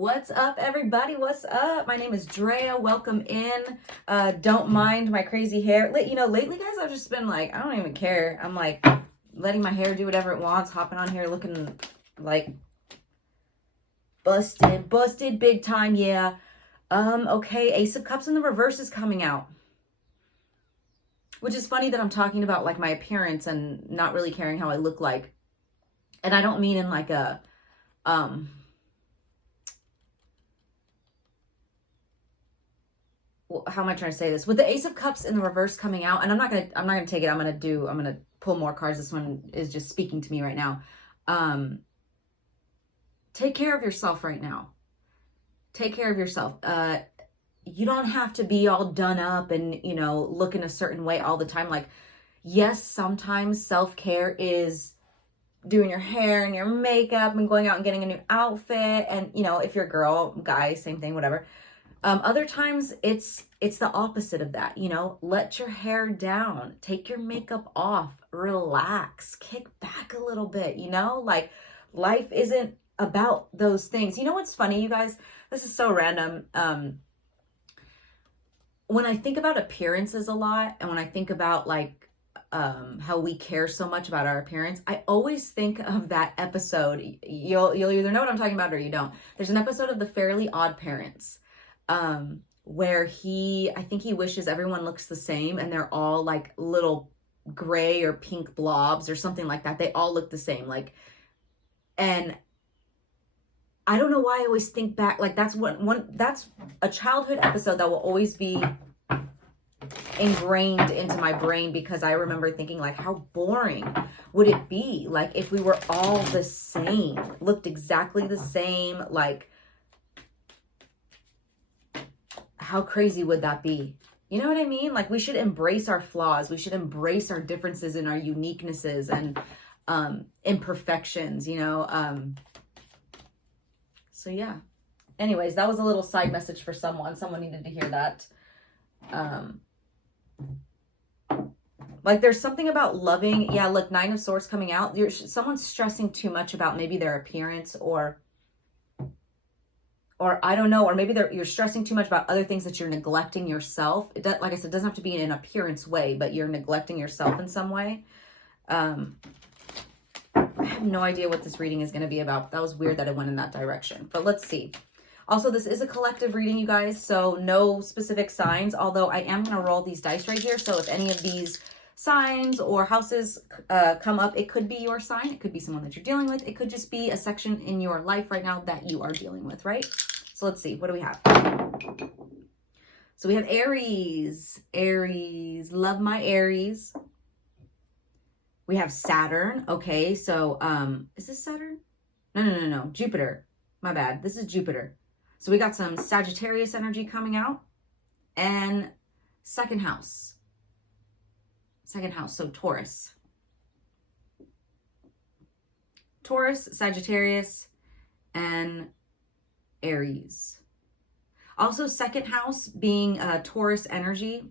What's up, everybody? What's up? My name is Drea. Welcome in. Don't mind my crazy hair. Lately, guys, I've just been like, I don't even care. I'm like letting my hair do whatever it wants, hopping on here looking like busted big time, yeah. Okay, Ace of Cups in the reverse is coming out. Which is funny that I'm talking about like my appearance and not really caring how I look like. And I don't mean in like a how am I trying to say this? With the Ace of Cups in the reverse coming out, and I'm not gonna take it. I'm gonna pull more cards. This one is just speaking to me right now. Take care of yourself right now. Take care of yourself. You don't have to be all done up and, look in a certain way all the time. Like, yes, sometimes self-care is doing your hair and your makeup and going out and getting a new outfit. And, if you're a girl, guy, same thing, whatever. Other times it's the opposite of that, let your hair down, take your makeup off, relax, kick back a little bit, like life isn't about those things. You know what's funny, you guys? This is so random. When I think about appearances a lot, and when I think about like how we care so much about our appearance, I always think of that episode. You'll either know what I'm talking about or you don't. There's an episode of The Fairly Odd Parents where I think he wishes everyone looks the same and they're all like little gray or pink blobs or something like that. They all look the same. And I don't know why I always think back, like that's a childhood episode that will always be ingrained into my brain, because I remember thinking like, how boring would it be? Like if we were all the same, looked exactly the same, like how crazy would that be? You know what I mean? Like we should embrace our flaws. We should embrace our differences and our uniquenesses and imperfections, So yeah. Anyways, that was a little side message for someone. Someone needed to hear that. Like there's something about loving. Yeah, look, 9 of Swords coming out. Someone's stressing too much about maybe their appearance or I don't know, or maybe you're stressing too much about other things that you're neglecting yourself. Like I said, it doesn't have to be in an appearance way, but you're neglecting yourself in some way. I have no idea what this reading is going to be about. That was weird that it went in that direction, but let's see. Also, this is a collective reading, you guys, so no specific signs, although I am going to roll these dice right here. So if any of these signs or houses come up, it could be your sign. It could be someone that you're dealing with. It could just be a section in your life right now that you are dealing with, right? So let's see. What do we have? So we have Aries. Aries. Love my Aries. We have Saturn. Okay, so is this Saturn? No. Jupiter. My bad. This is Jupiter. So we got some Sagittarius energy coming out. And second house. Second house, so Taurus. Taurus, Sagittarius, and Aries. Also, second house being Taurus energy.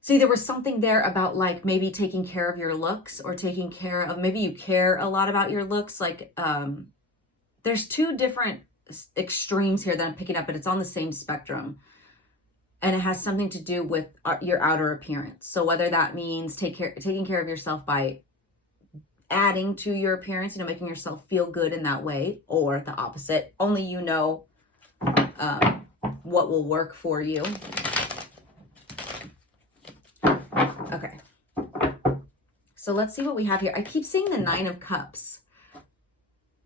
See, there was something there about like maybe taking care of your looks, or taking care of, maybe you care a lot about your looks. Like there's two different extremes here that I'm picking up, but it's on the same spectrum. And it has something to do with your outer appearance. So whether that means taking care of yourself by adding to your appearance, making yourself feel good in that way, or the opposite. Only you know what will work for you. Okay. So let's see what we have here. I keep seeing the 9 of Cups.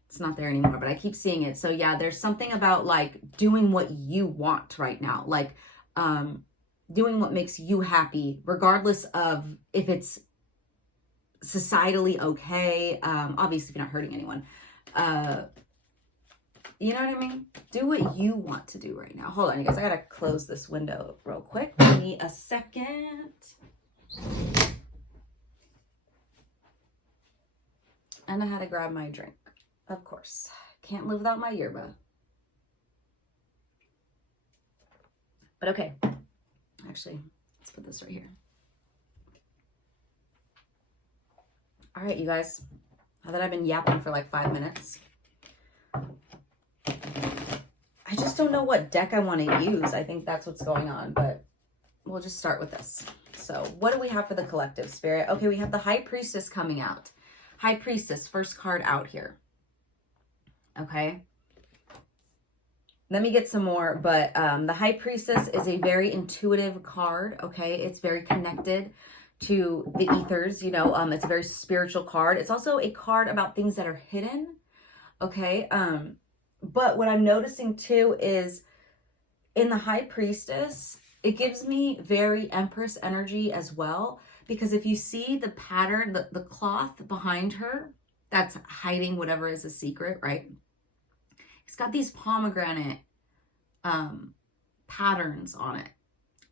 It's not there anymore, but I keep seeing it. So yeah, there's something about like doing what you want right now. Like doing what makes you happy, regardless of if it's societally okay. Obviously, if you're not hurting anyone. You know what I mean? Do what you want to do right now. Hold on, you guys. I gotta close this window real quick. Give me a second. And I had to grab my drink. Of course. Can't live without my yerba. But okay. Actually, let's put this right here. All right, you guys. Now that I've been yapping for like 5 minutes, don't know what deck I want to use. I think that's what's going on, but we'll just start with this. So what do we have for the collective, Spirit? Okay, we have the High Priestess coming out. High Priestess, first card out here. Okay. Let me get some more, but the High Priestess is a very intuitive card, okay? It's very connected to the ethers, you know. It's a very spiritual card. It's also a card about things that are hidden, okay? But what I'm noticing too is in the High Priestess, it gives me very Empress energy as well, because if you see the pattern, the cloth behind her, that's hiding whatever is a secret, right? It's got these pomegranate patterns on it.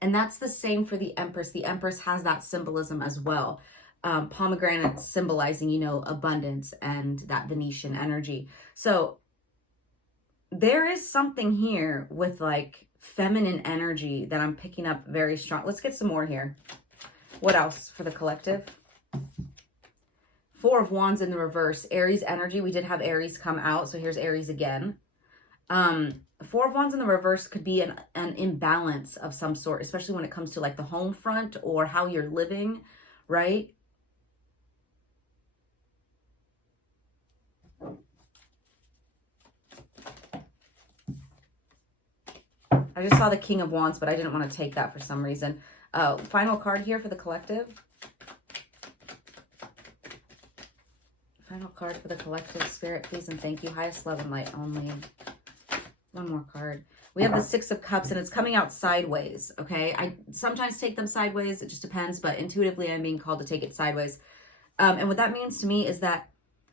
And that's the same for the Empress. The Empress has that symbolism as well. Pomegranate symbolizing, you know, abundance and that Venetian energy. So there is something here with like feminine energy that I'm picking up very strong. Let's get some more here. What else for the collective? Four of Wands in the reverse. Aries energy. We did have Aries come out. So here's Aries again. Four of Wands in the reverse could be an imbalance of some sort, especially when it comes to like the home front or how you're living, right? I just saw the King of Wands, but I didn't want to take that for some reason. Final card here for the collective. Final card for the collective, Spirit, please and thank you. Highest love and light only. One more card. We have the Six of Cups, and it's coming out sideways, okay? I sometimes take them sideways. It just depends, but intuitively I'm being called to take it sideways. And what that means to me is that,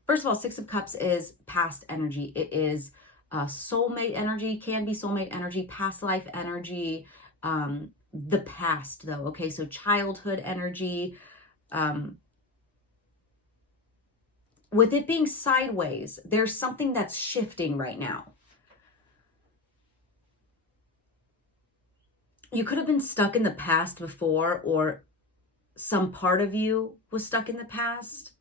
first of all, Six of Cups is past energy. It is soulmate energy, can be soulmate energy, past life energy, the past, though, okay? So childhood energy. With it being sideways, there's something that's shifting right now. You could have been stuck in the past before, or some part of you was stuck in the past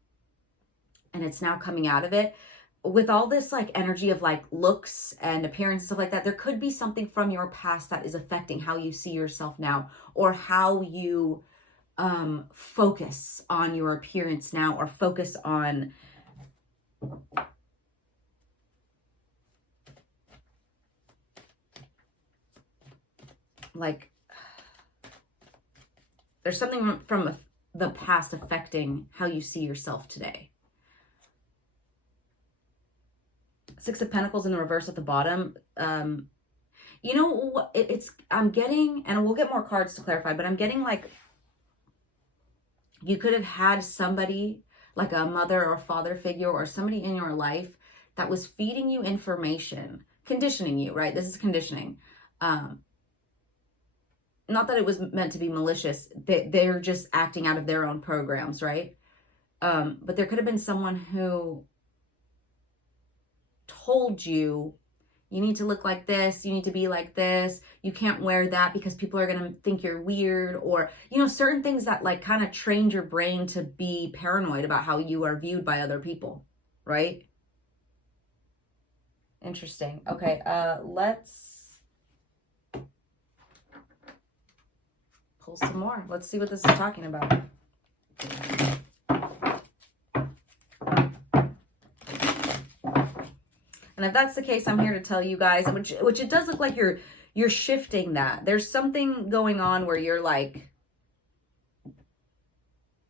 and it's now coming out of it. With all this like energy of like looks and appearance and stuff like that, there could be something from your past that is affecting how you see yourself now, or how you focus on your appearance now, or focus on like, there's something from the past affecting how you see yourself today. Six of Pentacles in the reverse at the bottom. You know what? I'm getting, and we'll get more cards to clarify, but I'm getting like, you could have had somebody like a mother or father figure or somebody in your life that was feeding you information, conditioning you, right? This is conditioning. Not that it was meant to be malicious. They're just acting out of their own programs, right? But there could have been someone who told you, you need to look like this, you need to be like this, you can't wear that because people are going to think you're weird, or, you know, certain things that like kind of trained your brain to be paranoid about how you are viewed by other people, right? Interesting. Okay, let's pull some more. Let's see what this is talking about. And if that's the case, I'm here to tell you guys, which it does look like you're shifting that. There's something going on where you're like,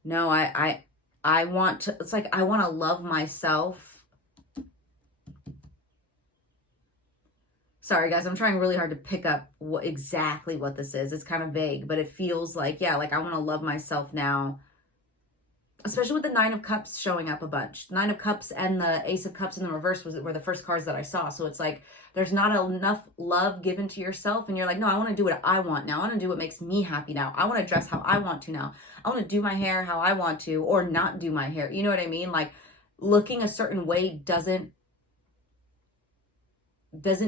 no, I want to, it's like, I want to love myself. Sorry guys, I'm trying really hard to pick up exactly what this is. It's kind of vague, but it feels like, yeah, like I want to love myself now. Especially with the Nine of Cups showing up a bunch. Nine of Cups and the Ace of Cups in the reverse were the first cards that I saw. So it's like, there's not enough love given to yourself. And you're like, no, I want to do what I want now. I want to do what makes me happy now. I want to dress how I want to now. I want to do my hair how I want to, or not do my hair. You know what I mean? Like, looking a certain way doesn't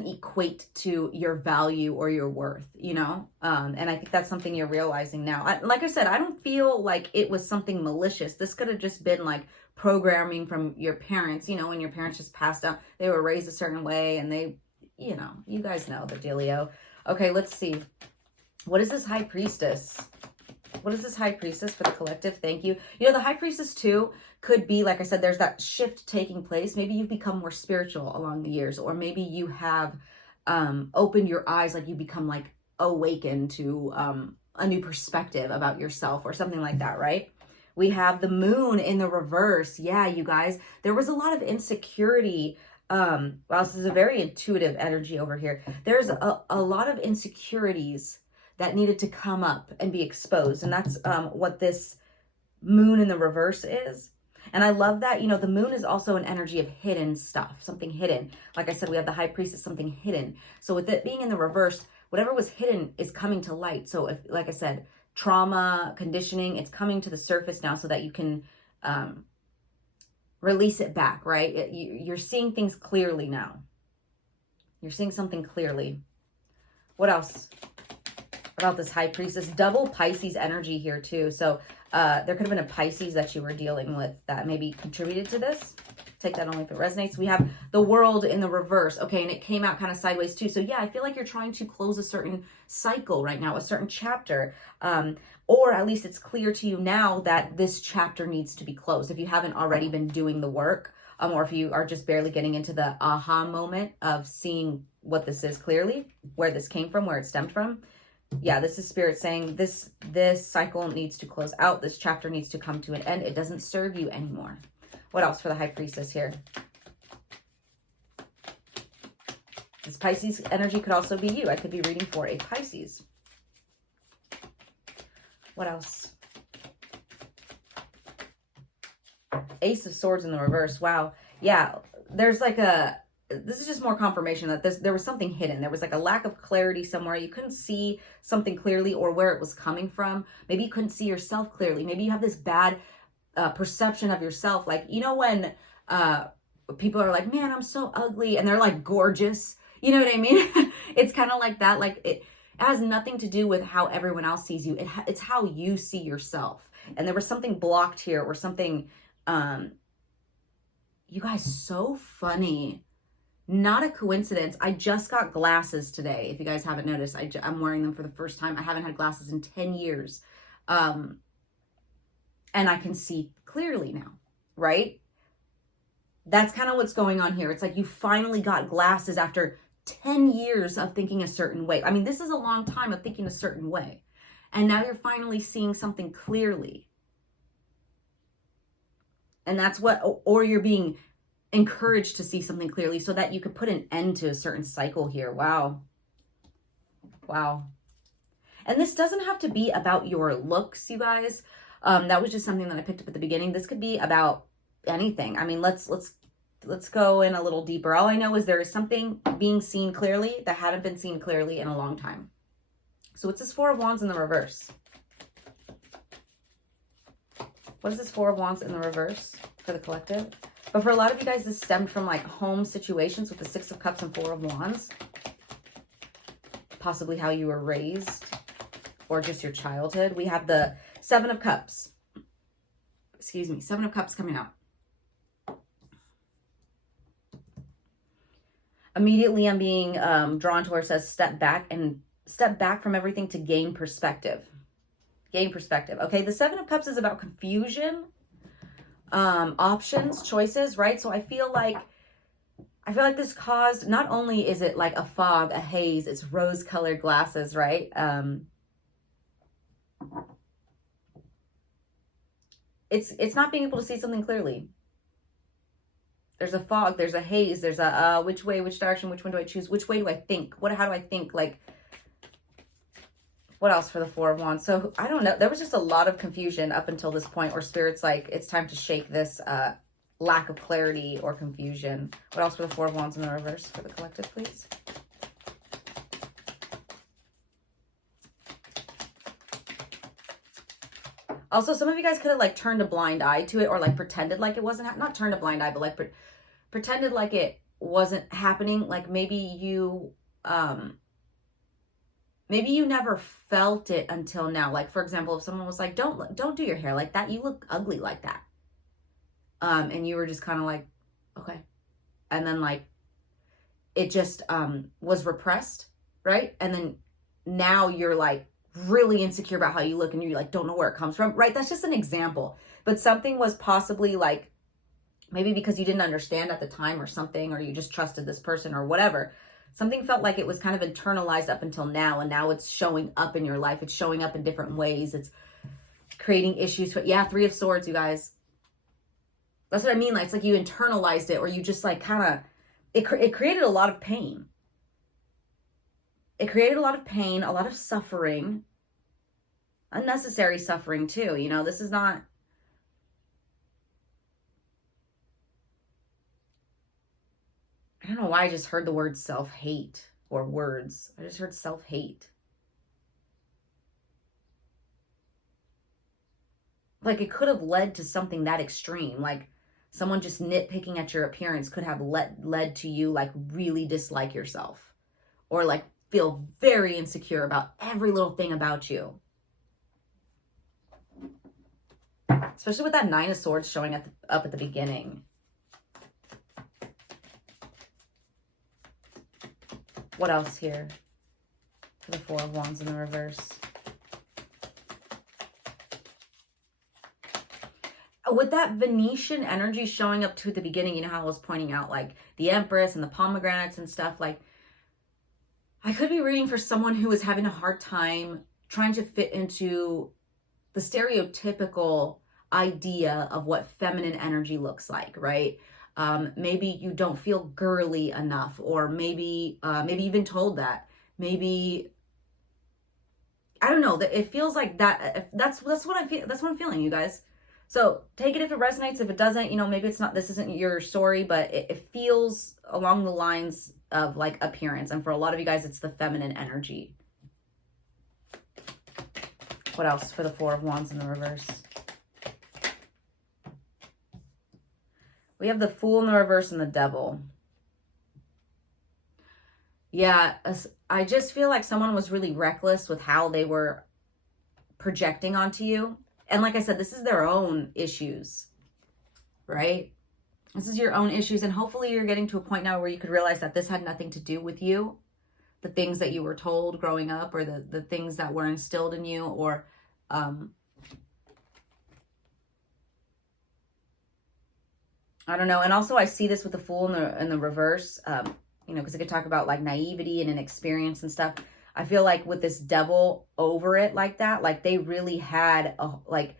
equate to your value or your worth, you know? And I think that's something you're realizing now. Like I said, I don't feel like it was something malicious. This could have just been like programming from your parents, you know, when your parents just passed out, they were raised a certain way and they you know, you guys know the dealio. Okay, let's see. What is this High Priestess? What is this High Priestess for the collective? Thank you. You know, the High Priestess too could be, like I said, there's that shift taking place. Maybe you've become more spiritual along the years, or maybe you have opened your eyes, like you become like awakened to a new perspective about yourself or something like that, right? We have the Moon in the reverse. Yeah, you guys, there was a lot of insecurity. Wow, this is a very intuitive energy over here. There's a lot of insecurities that needed to come up and be exposed. And that's what this Moon in the reverse is. And I love that, you know, the Moon is also an energy of hidden stuff, something hidden. Like I said, we have the High Priestess, something hidden. So with it being in the reverse, whatever was hidden is coming to light. So if, like I said, trauma, conditioning, it's coming to the surface now so that you can release it back, right? You're seeing things clearly now. You're seeing something clearly. What else about this High Priestess? Double Pisces energy here too. So there could have been a Pisces that you were dealing with that maybe contributed to this. Take that only if it resonates. We have the World in the reverse. Okay, and it came out kind of sideways too. So yeah, I feel like you're trying to close a certain cycle right now, a certain chapter. Or at least it's clear to you now that this chapter needs to be closed. If you haven't already been doing the work, or if you are just barely getting into the aha moment of seeing what this is clearly, where this came from, where it stemmed from. Yeah, this is Spirit saying this cycle needs to close out. This chapter needs to come to an end. It doesn't serve you anymore. What else for the High Priestess here? This Pisces energy could also be you. I could be reading for a Pisces. What else? Ace of Swords in the reverse. Wow. Yeah, there's like this is just more confirmation that there was something hidden. There was like a lack of clarity somewhere. You couldn't see something clearly or where it was coming from. Maybe you couldn't see yourself clearly. Maybe you have this bad perception of yourself. Like, you know, when people are like, man, I'm so ugly, and they're like gorgeous. You know what I mean? It's kind of like that. Like it has nothing to do with how everyone else sees you. It's how you see yourself. And there was something blocked here or something. You guys, so funny. Not a coincidence. I just got glasses today. If you guys haven't noticed, I'm wearing them for the first time. I haven't had glasses in 10 years. And I can see clearly now, right? That's kind of what's going on here. It's like you finally got glasses after 10 years of thinking a certain way. I mean, this is a long time of thinking a certain way. And now you're finally seeing something clearly. And that's what, or you're being encouraged to see something clearly so that you could put an end to a certain cycle here. Wow. Wow. And this doesn't have to be about your looks, you guys. That was just something that I picked up at the beginning. This could be about anything. I mean, let's go in a little deeper. All I know is there is something being seen clearly that hadn't been seen clearly in a long time. So what's this Four of Wands in the reverse? What is this Four of Wands in the reverse for the collective? But for a lot of you guys, this stemmed from like home situations with the Six of Cups and Four of Wands. Possibly how you were raised or just your childhood. We have the Seven of Cups. Excuse me, Seven of Cups coming out. Immediately I'm being drawn to where it says step back from everything to gain perspective. Gain perspective. Okay, the Seven of Cups is about confusion, options, choices, right? So I feel like this caused, not only is it like a fog, a haze, it's rose-colored glasses, right? It's not being able to see something clearly. There's a fog, there's a haze, there's a which way, which direction, which one do I choose? Which way do I think? How do I think? Like, what else for the Four of Wands? So I don't know. There was just a lot of confusion up until this point, or Spirit's like, it's time to shake this lack of clarity or confusion. What else for the Four of Wands in the reverse for the collective, please? Also, some of you guys could have like turned a blind eye to it or like pretended like it wasn't, not turned a blind eye, but like pretended like it wasn't happening. Like maybe you never felt it until now. Like, for example, if someone was like, don't do your hair like that. You look ugly like that. And you were just kind of like, okay. And then like, it just was repressed, right? And then now you're like really insecure about how you look and you like don't know where it comes from, right? That's just an example. But something was possibly like, maybe because you didn't understand at the time or something, or you just trusted this person or whatever. Something felt like it was kind of internalized up until now, and now it's showing up in your life. It's showing up in different ways. It's creating issues. Yeah, Three of Swords, you guys. That's what I mean. Like, it's like you internalized it, or you just like kind of, it created a lot of pain. It created a lot of pain, a lot of suffering, unnecessary suffering too. You know, this is not, I don't know why I just heard the word self-hate or words. I just heard self-hate. Like it could have led to something that extreme. Like someone just nitpicking at your appearance could have led to you like really dislike yourself, or like feel very insecure about every little thing about you. Especially with that Nine of Swords showing up at the beginning. What else here? For the Four of Wands in the reverse. With that Venetian energy showing up to the beginning, you know how I was pointing out like the Empress and the pomegranates and stuff, like I could be reading for someone who is having a hard time trying to fit into the stereotypical idea of what feminine energy looks like, right? Maybe you don't feel girly enough, or maybe you've been told that. Maybe, I don't know, that it feels like that. That's what I feel. That's what I'm feeling, you guys. So take it if it resonates. If it doesn't, you know, maybe it's not, this isn't your story, but it feels along the lines of like appearance. And for a lot of you guys, it's the feminine energy. What else for the Four of Wands in the reverse? We have the Fool in the reverse and the Devil. Yeah, I just feel like someone was really reckless with how they were projecting onto you. And like I said, this is their own issues, right? This is your own issues. And hopefully you're getting to a point now where you could realize that this had nothing to do with you. The things that you were told growing up, or the things that were instilled in you, or I don't know. And also I see this with the Fool in the reverse, you know, because I could talk about like naivety and inexperience and stuff. I feel like with this Devil over it like that, like they really had a, like,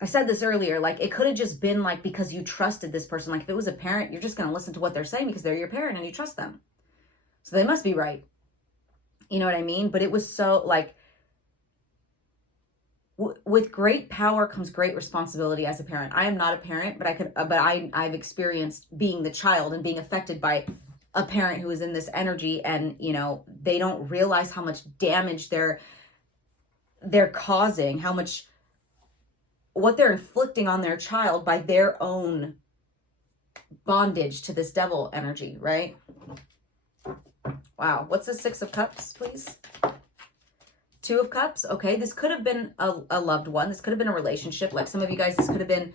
I said this earlier, like it could have just been like because you trusted this person. Like if it was a parent, you're just going to listen to what they're saying because they're your parent and you trust them. So they must be right. You know what I mean? But it was so like, with great power comes great responsibility as a parent. I am not a parent, but I've experienced being the child and being affected by a parent who is in this energy, and you know, they don't realize how much damage they're causing, how much, what they're inflicting on their child by their own bondage to this Devil energy, right? Wow. What's the Six of Cups, please? Two of Cups. Okay, this could have been a loved one. This could have been a relationship. Like some of you guys, this could have been,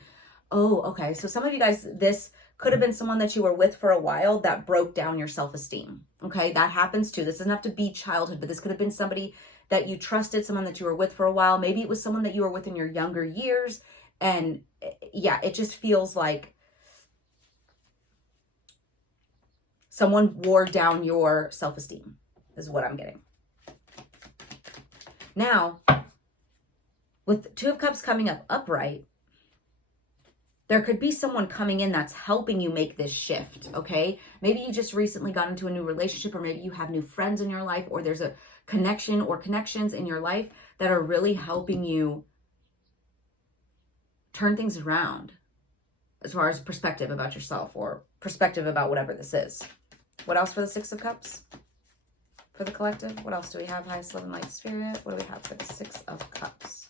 oh, okay. So some of you guys, this could have been someone that you were with for a while that broke down your self-esteem. Okay, that happens too. This doesn't have to be childhood, but this could have been somebody that you trusted, someone that you were with for a while. Maybe it was someone that you were with in your younger years. And yeah, it just feels like someone wore down your self-esteem is what I'm getting. Now, with Two of Cups coming up upright, there could be someone coming in that's helping you make this shift, okay? Maybe you just recently got into a new relationship, or maybe you have new friends in your life, or there's a connection or connections in your life that are really helping you turn things around as far as perspective about yourself or perspective about whatever this is. What else for the Six of Cups? For the collective, what else do we have? Highest love and light spirit. What do we have for the Six of Cups?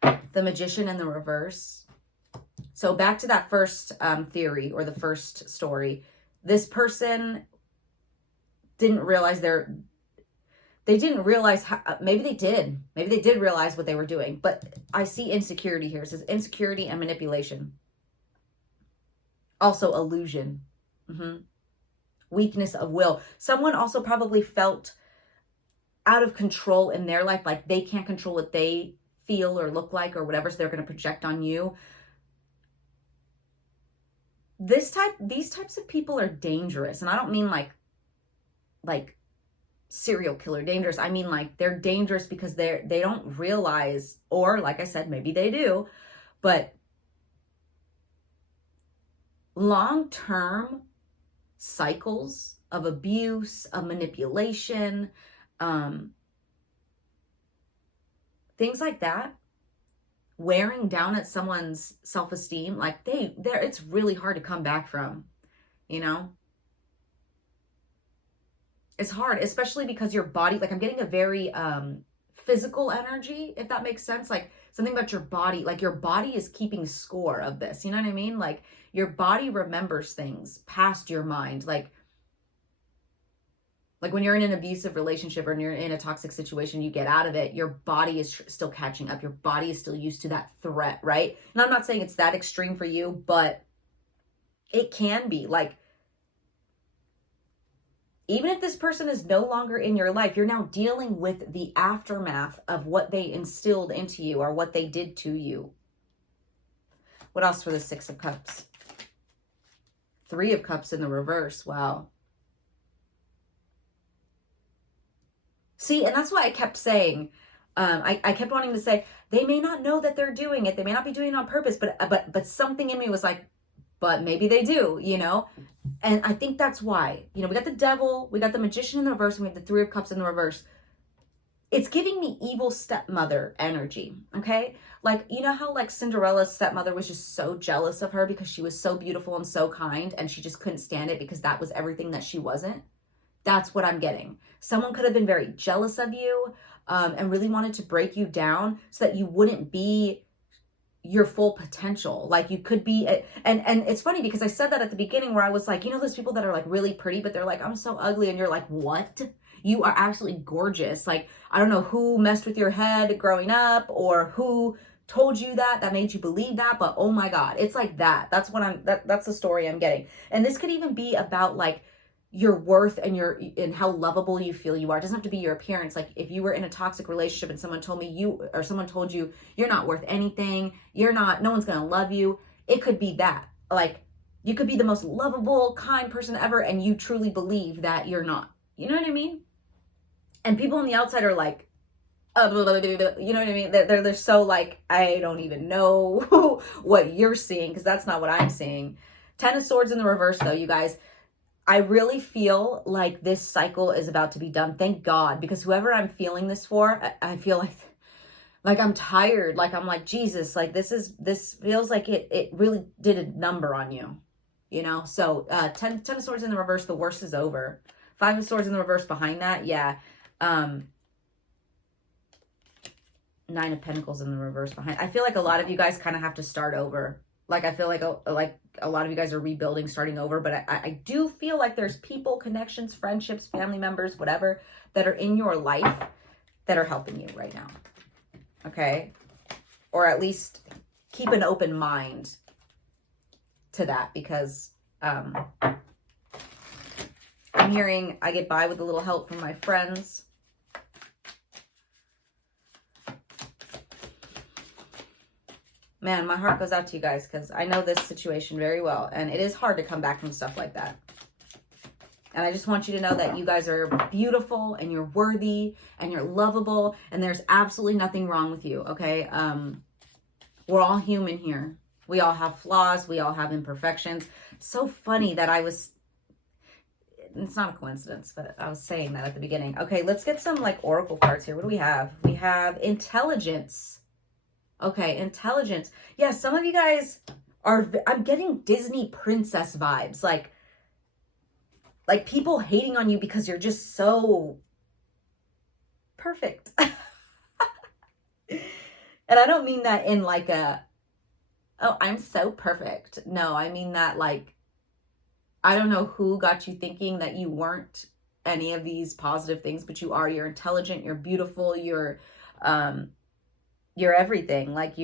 The Magician in the reverse. So back to that first theory, or the first story. This person didn't realize they didn't realize how, maybe they did. Maybe they did realize what they were doing. But I see insecurity here. It says insecurity and manipulation. Also illusion. Weakness of will. Someone also probably felt out of control in their life, like they can't control what they feel or look like or whatever, so they're going to project on you. These types of people are dangerous, and I don't mean like serial killer dangerous. I mean like they're dangerous because they don't realize, or like I said, maybe they do, but long-term cycles of abuse, of manipulation, things like that, wearing down at someone's self-esteem, like it's really hard to come back from, you know? It's hard, especially because your body, like I'm getting a very physical energy, if that makes sense. Like something about your body, like your body is keeping score of this, you know what I mean? Like your body remembers things past your mind. Like when you're in an abusive relationship or you're in a toxic situation, you get out of it, your body is still catching up. Your body is still used to that threat, right? And I'm not saying it's that extreme for you, but it can be. Like, even if this person is no longer in your life, you're now dealing with the aftermath of what they instilled into you or what they did to you. What else for the Six of Cups? Three of Cups in the reverse. Wow. See, and that's why I kept saying, I kept wanting to say, they may not know that they're doing it. They may not be doing it on purpose, but something in me was like, but maybe they do, you know? And I think that's why, you know, we got the Devil, we got the Magician in the reverse, and we have the Three of Cups in the reverse. It's giving me evil stepmother energy, okay? Like, you know how like Cinderella's stepmother was just so jealous of her because she was so beautiful and so kind, and she just couldn't stand it because that was everything that she wasn't? That's what I'm getting. Someone could have been very jealous of you and really wanted to break you down so that you wouldn't be your full potential. Like you could be, and it's funny because I said that at the beginning where I was like, you know, those people that are like really pretty, but they're like, I'm so ugly. And you're like, what? You are absolutely gorgeous. Like, I don't know who messed with your head growing up or who told you that made you believe that, but oh my God, it's like that. That's what that's the story I'm getting. And this could even be about like your worth and how lovable you feel you are. It doesn't have to be your appearance. Like if you were in a toxic relationship and someone told you you're not worth anything, no one's gonna love you. It could be that. Like you could be the most lovable, kind person ever, and you truly believe that you're not. You know what I mean? And people on the outside are like, you know what I mean? They're so like, I don't even know what you're seeing because that's not what I'm seeing. Ten of Swords in the reverse though, you guys. I really feel like this cycle is about to be done. Thank God, because whoever I'm feeling this for, I feel like I'm tired. Like I'm like, Jesus, like this feels like it really did a number on you, you know? So 10 of Swords in the reverse, the worst is over. 5 of Swords in the reverse behind that, yeah. 9 of Pentacles in the reverse behind. I feel like a lot of you guys kind of have to start over. Like I feel like a lot of you guys are rebuilding, starting over, but I do feel like there's people, connections, friendships, family members, whatever, that are in your life that are helping you right now. Okay? Or at least keep an open mind to that because I'm hearing I get by with a little help from my friends. Man, my heart goes out to you guys because I know this situation very well. And it is hard to come back from stuff like that. And I just want you to know that you guys are beautiful and you're worthy and you're lovable. And there's absolutely nothing wrong with you, okay? We're all human here. We all have flaws. We all have imperfections. So funny that it's not a coincidence, but I was saying that at the beginning. Okay, let's get some like oracle cards here. What do we have? We have intelligence. Okay, intelligence. Yeah, some of you guys I'm getting Disney princess vibes. Like people hating on you because you're just so perfect. And I don't mean that in like oh, I'm so perfect. No, I mean that like, I don't know who got you thinking that you weren't any of these positive things, but you are. You're intelligent, you're beautiful, you're everything. Like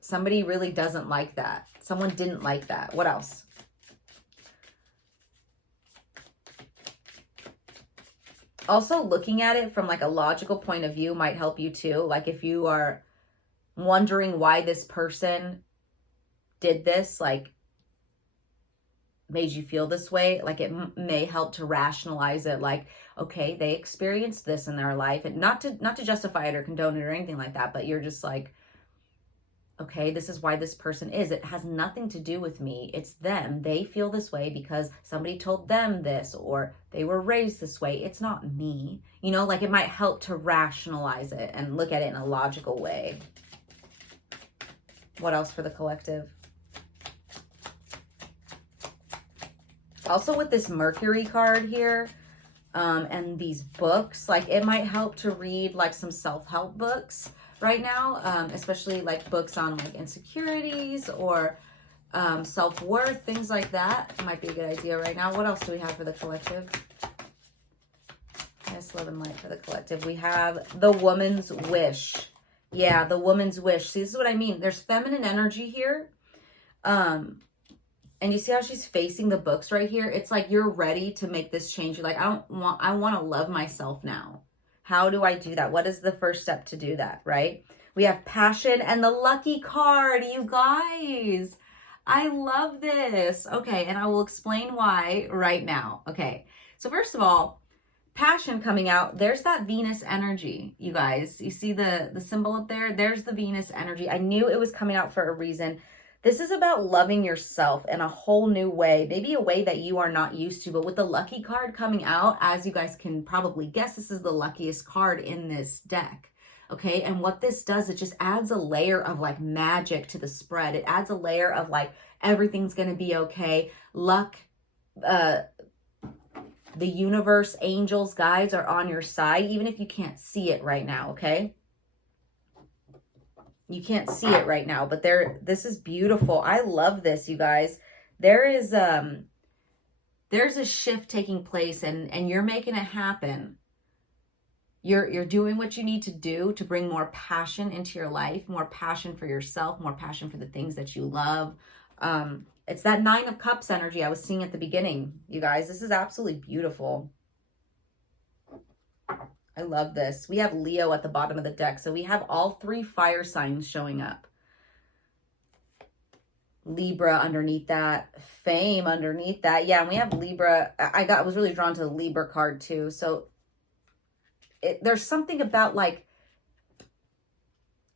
Somebody really doesn't like that. Someone didn't like that. What else? Also, looking at it from like a logical point of view might help you too. Like if you are wondering why this person did this, like made you feel this way, like it may help to rationalize it. Like, okay, they experienced this in their life, and not to justify it or condone it or anything like that, but you're just like, okay, this is why this person is. It has nothing to do with me. It's them. They feel this way because somebody told them this, or they were raised this way. It's not me. You know, like it might help to rationalize it and look at it in a logical way. What else for the collective? Also with this Mercury card here, and these books, like it might help to read like some self-help books right now, especially like books on like insecurities or self-worth, things like that. Might be a good idea right now. What else do we have for the collective? Yes, love and light for the collective. We have the woman's wish. Yeah, the woman's wish. See, this is what I mean. There's feminine energy here. And you see how she's facing the books right here? It's like you're ready to make this change. You're like, I want to love myself now. How do I do that? What is the first step to do that, right? We have passion and the lucky card, you guys. I love this. Okay, and I will explain why right now. Okay, so first of all, passion coming out. There's that Venus energy, you guys. You see the symbol up there? There's the Venus energy. I knew it was coming out for a reason. This is about loving yourself in a whole new way, maybe a way that you are not used to. But with the lucky card coming out, as you guys can probably guess, this is the luckiest card in this deck. Okay, and what this does, it just adds a layer of like magic to the spread. It adds a layer of like everything's going to be okay. Luck, the universe, angels, guides are on your side, even if you can't see it right now, okay? You can't see it right now, but this is beautiful. I love this, you guys. There's a shift taking place, and you're making it happen. You're doing what you need to do to bring more passion into your life, more passion for yourself, more passion for the things that you love. It's that 9 of Cups energy I was seeing at the beginning, you guys. This is absolutely beautiful. I love this. We have Leo at the bottom of the deck. So we have all 3 fire signs showing up. Libra underneath that. Fame underneath that. Yeah, and we have Libra. I was really drawn to the Libra card too. So there's something about like,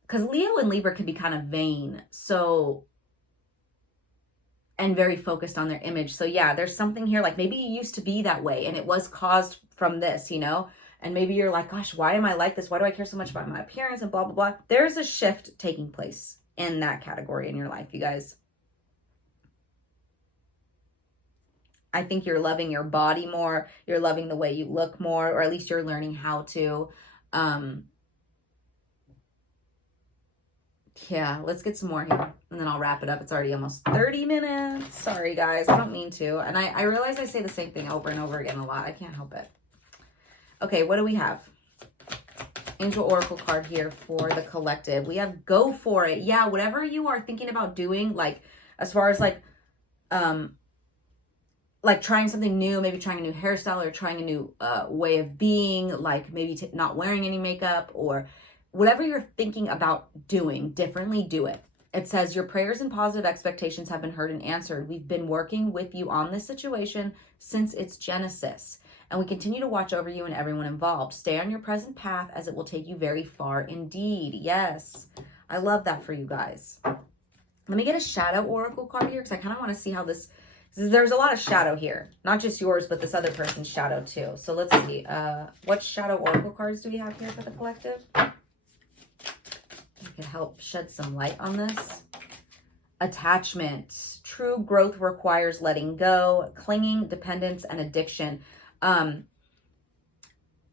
because Leo and Libra can be kind of vain. So, and very focused on their image. So yeah, there's something here like maybe you used to be that way and it was caused from this, you know? And maybe you're like, gosh, why am I like this? Why do I care so much about my appearance and blah, blah, blah. There's a shift taking place in that category in your life, you guys. I think you're loving your body more. You're loving the way you look more, or at least you're learning how to. Yeah, let's get some more here and then I'll wrap it up. It's already almost 30 minutes. Sorry, guys. I don't mean to. And I realize I say the same thing over and over again a lot. I can't help it. Okay, what do we have? Angel Oracle card here for the collective. We have go for it. Yeah, whatever you are thinking about doing, like as far as like trying something new, maybe trying a new hairstyle or trying a new way of being, like maybe not wearing any makeup, or whatever you're thinking about doing differently, do it. It says your prayers and positive expectations have been heard and answered. We've been working with you on this situation since its genesis, and we continue to watch over you and everyone involved. Stay on your present path as it will take you very far indeed. Yes, I love that for you guys. Let me get a shadow oracle card here because I kind of want to see how this, there's a lot of shadow here. Not just yours, but this other person's shadow too. So let's see. What shadow oracle cards do we have here for the collective? I could help shed some light on this. Attachment. True growth requires letting go, clinging, dependence, and addiction. Like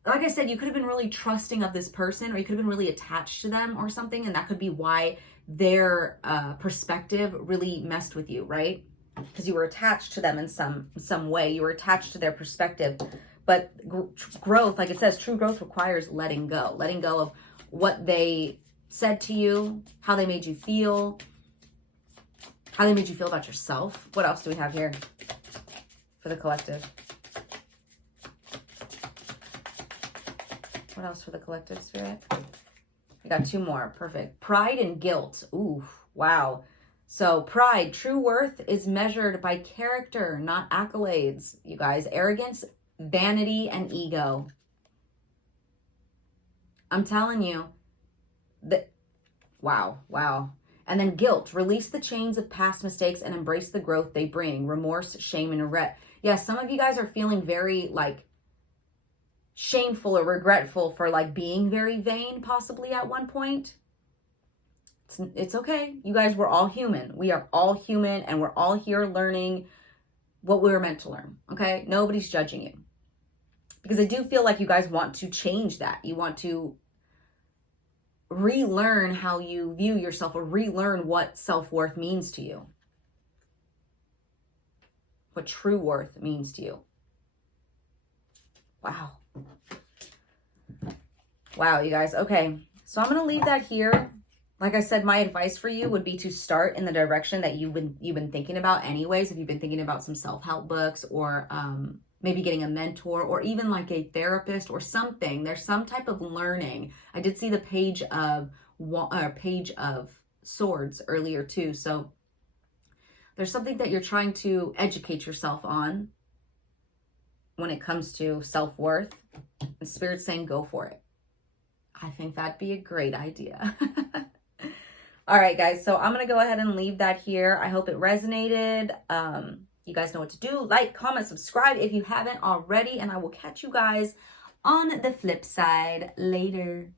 I said, you could have been really trusting of this person, or you could have been really attached to them or something, and that could be why their perspective really messed with you, right? Because you were attached to them in some way. You were attached to their perspective. But growth, like it says, true growth requires letting go of what they said to you, how they made you feel, how they made you feel about yourself. What else do we have here for the collective? What else for the collective, Spirit? We got 2 more. Perfect. Pride and guilt. Ooh, wow. So pride, true worth is measured by character, not accolades, you guys. Arrogance, vanity, and ego. I'm telling you that, wow. And then guilt, release the chains of past mistakes and embrace the growth they bring. Remorse, shame, and regret. Yeah, some of you guys are feeling very like shameful or regretful for like being very vain possibly at one point. It's okay. You guys, we're all human. We are all human, and we're all here learning what we were meant to learn. Okay? Nobody's judging you. Because I do feel like you guys want to change that. You want to relearn how you view yourself, or relearn what self-worth means to you. What true worth means to you. Wow. Wow, you guys. Okay. So I'm going to leave that here. Like I said, my advice for you would be to start in the direction that you've been thinking about anyways. If you've been thinking about some self-help books, or maybe getting a mentor, or even like a therapist or something. There's some type of learning. I did see the page of swords earlier too. So there's something that you're trying to educate yourself on when it comes to self-worth. And Spirit's saying go for it. I think that'd be a great idea. All right, guys. So I'm going to go ahead and leave that here. I hope it resonated. You guys know what to do. Like, comment, subscribe if you haven't already. And I will catch you guys on the flip side later.